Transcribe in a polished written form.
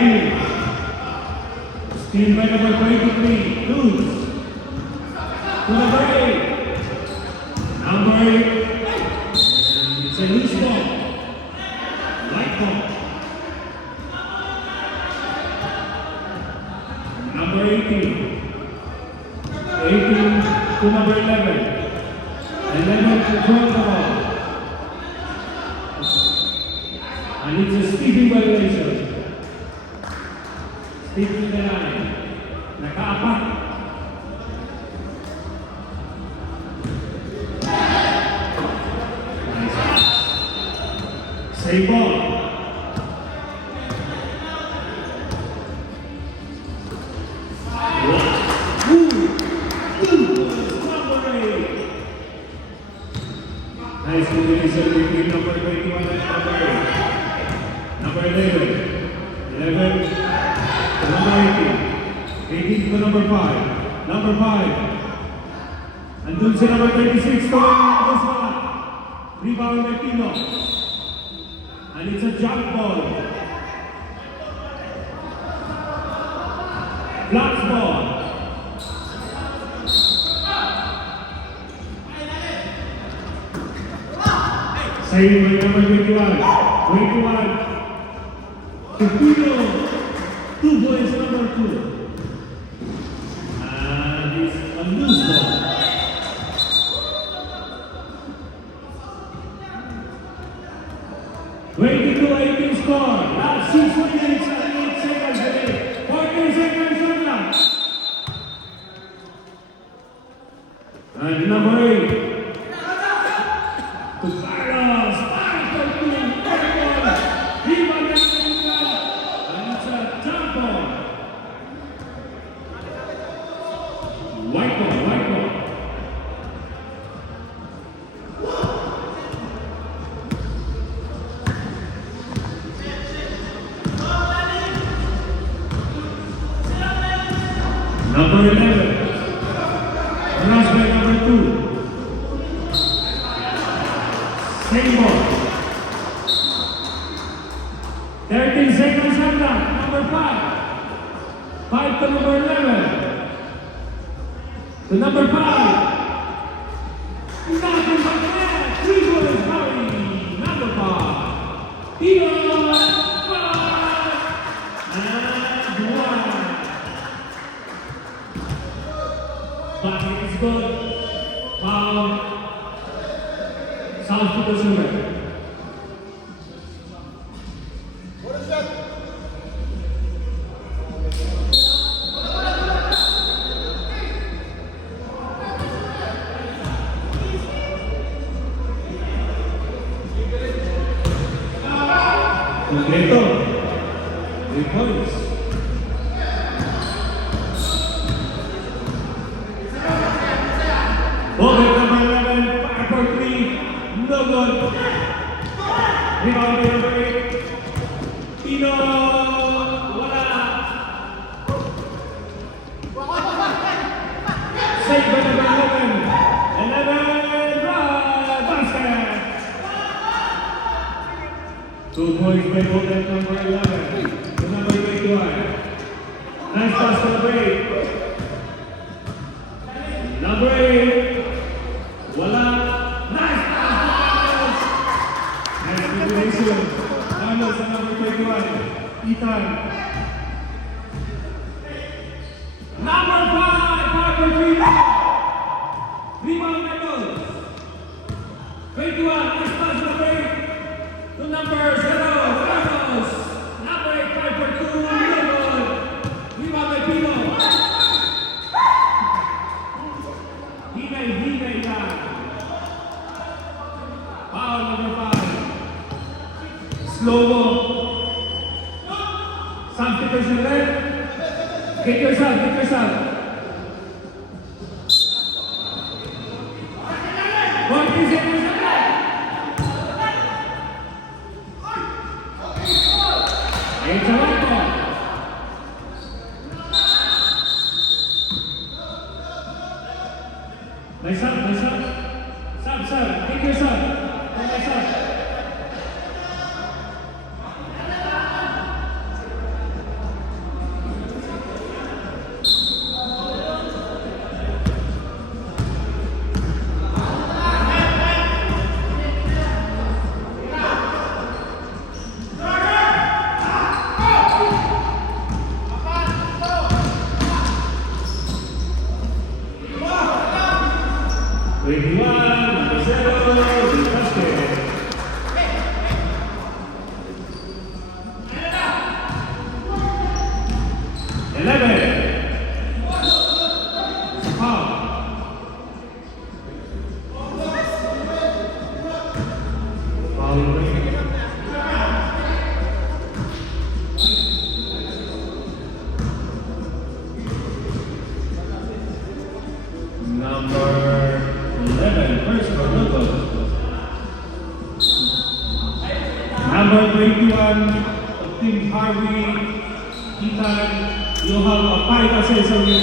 18. Steal by number 23, Luz. To number 8. Number 8. And it's a loose ball. Light ball. Number 18. 18 to number 11. 11 to throw the ball. And it's a stepping violation. Stepping the line. Nakaapak. Save ball. Nice combination between number 21 and number 8. Number 11. 11 to number 18. 18 to number 5. Number 5. And dun si number 26 to Guzman. Rebound by Pino. And it's a jump ball. Blocks ball. Save by number 21. 21. To Pino. 2 boys number 2. And it's a loose ball. Score. Last 6 minutes and 8 seconds away. 40 seconds on that. And number 8. To Carlos. And it's a jump ball. White ball, white ball. Number 11, rush by number 2. Same ball. 13 seconds on that. Number 5. 5 to number 11. To number 5. Nothing but that. 3 goals, Harry. Number 5. Tino. But it is good. South to the Silver. What is that? Completo. 3 points. Over number 11, fire for 3, no good. Rebound by number 8. Pino, wala. Save by number 11. 11, basket. 2 points by Golden number 11 to number 21. Nice pass to number 8. Number 8. Wala. Nice pass! Nice combination. Ano sa number 21. Ethan. Number 5. Parker 3. Rebound medals. 21. Nice pass number 8. To number 0. Carlos. Number 8. Parker 2. Rebound by Pino. Himay lang. Foul number 5. Slow-mo. Substitution left. Get yourself, get yourself. 40 seconds left. It's a white ball. My son, my son. Sir, take your son. For my son. number 0, Basket. Number 11, first for Lugo. Number 21, of Team Harvey, Ethan, you have a 5 assists on your